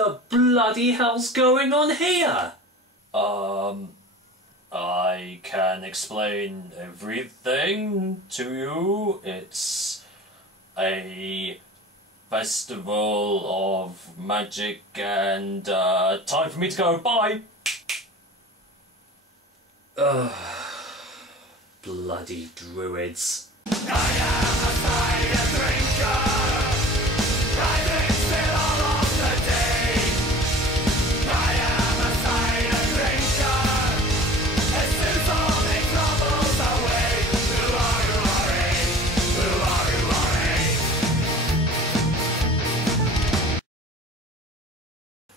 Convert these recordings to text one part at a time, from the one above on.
the bloody hell's going on here? I can explain everything to you. It's a festival of magic and time for me to go. Bye! Bloody druids. I am a cider drinker. I drink still all of the day. I am a cider drinker. As soon as all the troubles away.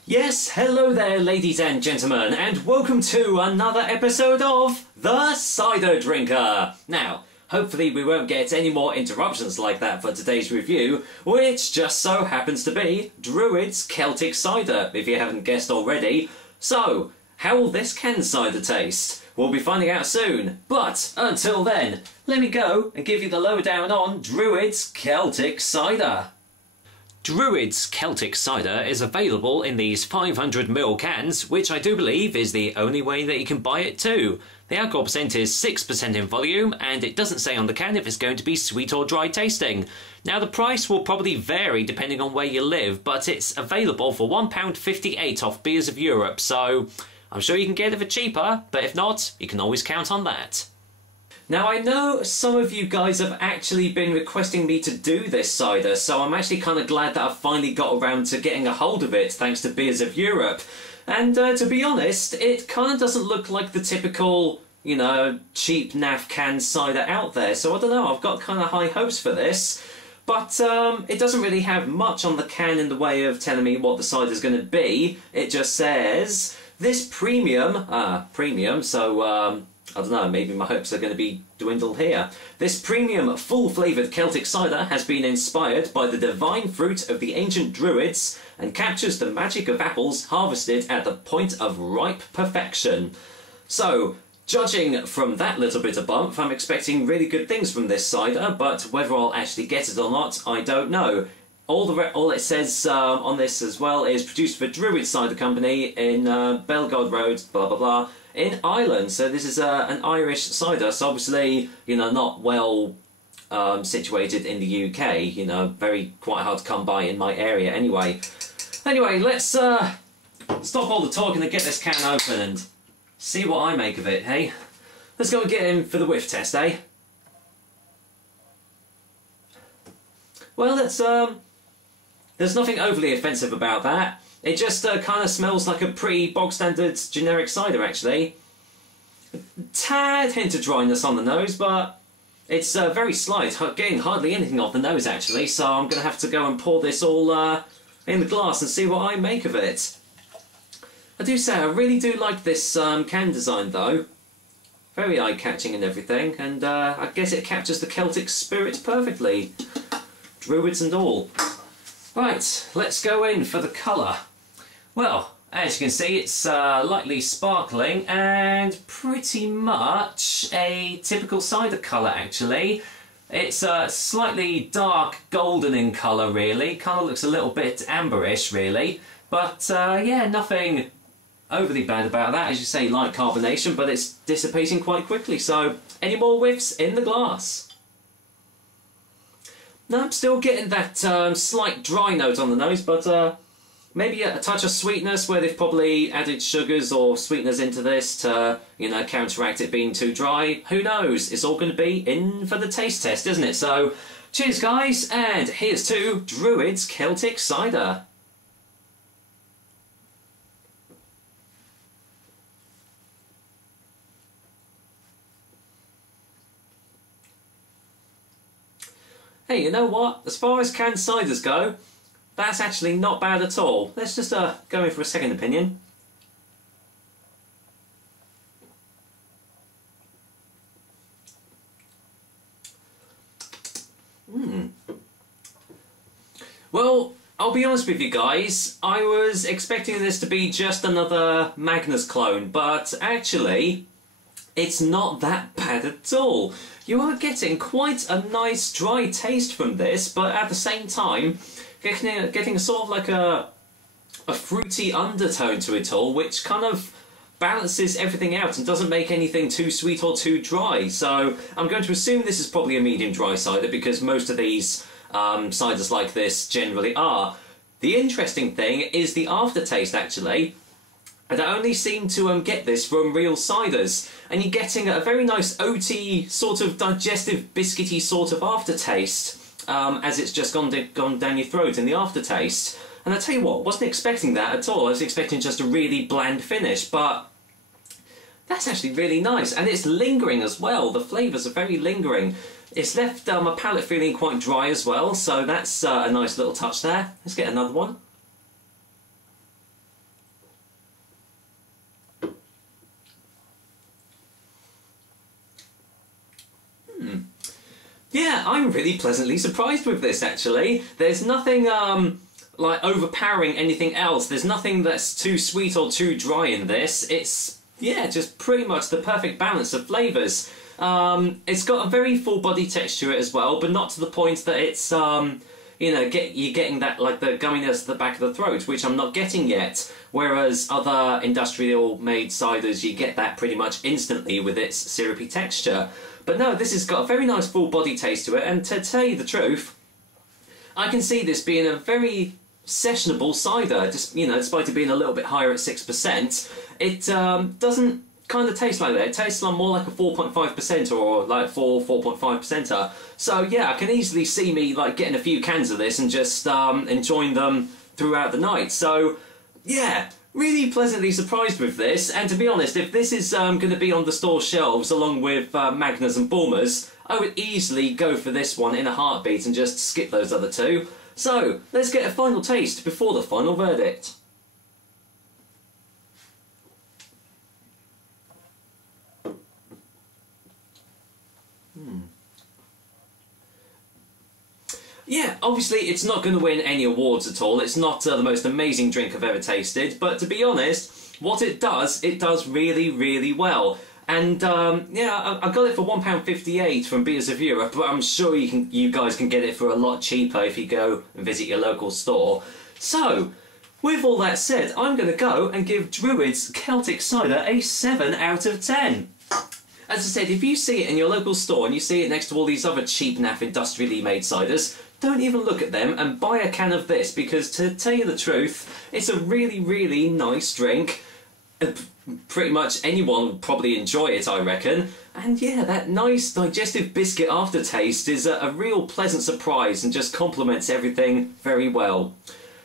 Yes, hello there ladies and gentlemen, and welcome to another episode of The Cider Drinker. Now, hopefully we won't get any more interruptions like that for today's review, which just so happens to be Druids Celtic Cider, if you haven't guessed already. So, how will this canned cider taste? We'll be finding out soon, but until then, let me go and give you the lowdown on Druids Celtic Cider. Druids Celtic Cider is available in these 500ml cans, which I do believe is the only way that you can buy it too. The alcohol percent is 6% in volume, and it doesn't say on the can if it's going to be sweet or dry tasting. Now the price will probably vary depending on where you live, but it's available for £1.58 off Beers of Europe, so I'm sure you can get it for cheaper, but if not, you can always count on that. Now I know some of you guys have actually been requesting me to do this cider, so I'm actually kind of glad that I've finally got around to getting a hold of it thanks to Beers of Europe. And to be honest, it kind of doesn't look like the typical, you know, cheap naff canned cider out there, so I don't know, I've got kind of high hopes for this. But it doesn't really have much on the can in the way of telling me what the cider's going to be. It just says, this premium, so I don't know, maybe my hopes are going to be dwindled here. This premium, full-flavoured Celtic cider has been inspired by the divine fruit of the ancient Druids and captures the magic of apples harvested at the point of ripe perfection. So, judging from that little bit of bump, I'm expecting really good things from this cider, but whether I'll actually get it or not, I don't know. All it says on this as well is produced for Druids Cider Company in Belgard Road, blah blah blah, in Ireland. So this is an Irish cider, so obviously, you know, not well situated in the UK, you know, quite hard to come by in my area anyway. Anyway, let's stop all the talking and get this can open and see what I make of it, hey? Let's go and get in for the whiff test, eh? Well, there's nothing overly offensive about that. It just kind of smells like a pretty bog-standard generic cider, actually. A tad hint of dryness on the nose, but it's very slight, getting hardly anything off the nose, actually, so I'm going to have to go and pour this all in the glass and see what I make of it. I do say, I really do like this can design, though. Very eye-catching and everything, and I guess it captures the Celtic spirit perfectly. Druids and all. Right, let's go in for the colour. Well, as you can see, it's lightly sparkling and pretty much a typical cider colour, actually. It's slightly dark golden in colour, really. Kind of looks a little bit amberish, really. But yeah, nothing overly bad about that. As you say, light carbonation, but it's dissipating quite quickly. So, any more whiffs in the glass? No, I'm still getting that slight dry note on the nose, but maybe a touch of sweetness where they've probably added sugars or sweeteners into this to, you know, counteract it being too dry. Who knows? It's all going to be in for the taste test, isn't it? So, cheers guys, and here's to Druids Celtic Cider. Hey, you know what? As far as canned ciders go, that's actually not bad at all. Let's just go in for a second opinion. Well, I'll be honest with you guys, I was expecting this to be just another Magnus clone, but actually, it's not that bad at all. You are getting quite a nice dry taste from this, but at the same time, getting a sort of like a a fruity undertone to it all, which kind of balances everything out and doesn't make anything too sweet or too dry. So I'm going to assume this is probably a medium dry cider, because most of these ciders like this generally are. The interesting thing is the aftertaste, actually. And I only seem to get this from real ciders, and you're getting a very nice oaty, sort of digestive, biscuity sort of aftertaste as it's just gone down your throat in the aftertaste. And I tell you what, wasn't expecting that at all. I was expecting just a really bland finish, but that's actually really nice, and it's lingering as well. The flavours are very lingering. It's left my palate feeling quite dry as well, so that's a nice little touch there. Let's get another one. Yeah, I'm really pleasantly surprised with this, actually. There's nothing like overpowering anything else. There's nothing that's too sweet or too dry in this. It's, yeah, just pretty much the perfect balance of flavours. It's got a very full body texture as well, but not to the point that it's, you know, you're getting that, like, the gumminess at the back of the throat, which I'm not getting yet. Whereas other industrial made ciders, you get that pretty much instantly with its syrupy texture. But no, this has got a very nice full body taste to it, and to tell you the truth, I can see this being a very sessionable cider. Just, you know, despite it being a little bit higher at 6%, it doesn't kind of taste like that. It tastes like more like a 4.5% or like 4.5%er. So yeah, I can easily see me like getting a few cans of this and just enjoying them throughout the night. So yeah, really pleasantly surprised with this, and to be honest, if this is going to be on the store shelves along with Magners and Bulmers, I would easily go for this one in a heartbeat and just skip those other two. So, let's get a final taste before the final verdict. Yeah, obviously it's not going to win any awards at all. It's not the most amazing drink I've ever tasted, but to be honest, what it does really, really well. And yeah, I got it for £1.58 from Beers of Europe, but I'm sure you guys can get it for a lot cheaper if you go and visit your local store. So, with all that said, I'm going to go and give Druids Celtic Cider a 7 out of 10. As I said, if you see it in your local store and you see it next to all these other cheap naff industrially made ciders, don't even look at them and buy a can of this, because to tell you the truth, it's a really, really nice drink. Pretty much anyone would probably enjoy it, I reckon. And yeah, that nice digestive biscuit aftertaste is a real pleasant surprise and just complements everything very well.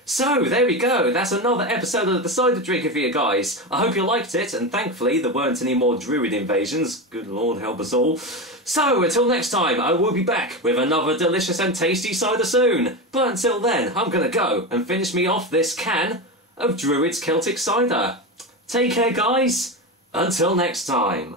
So, there we go, that's another episode of the Cider Drinker for you guys. I hope you liked it, and thankfully there weren't any more Druid invasions. Good Lord help us all. So, until next time, I will be back with another delicious and tasty cider soon. But until then, I'm gonna go and finish me off this can of Druids Celtic Cider. Take care, guys. Until next time.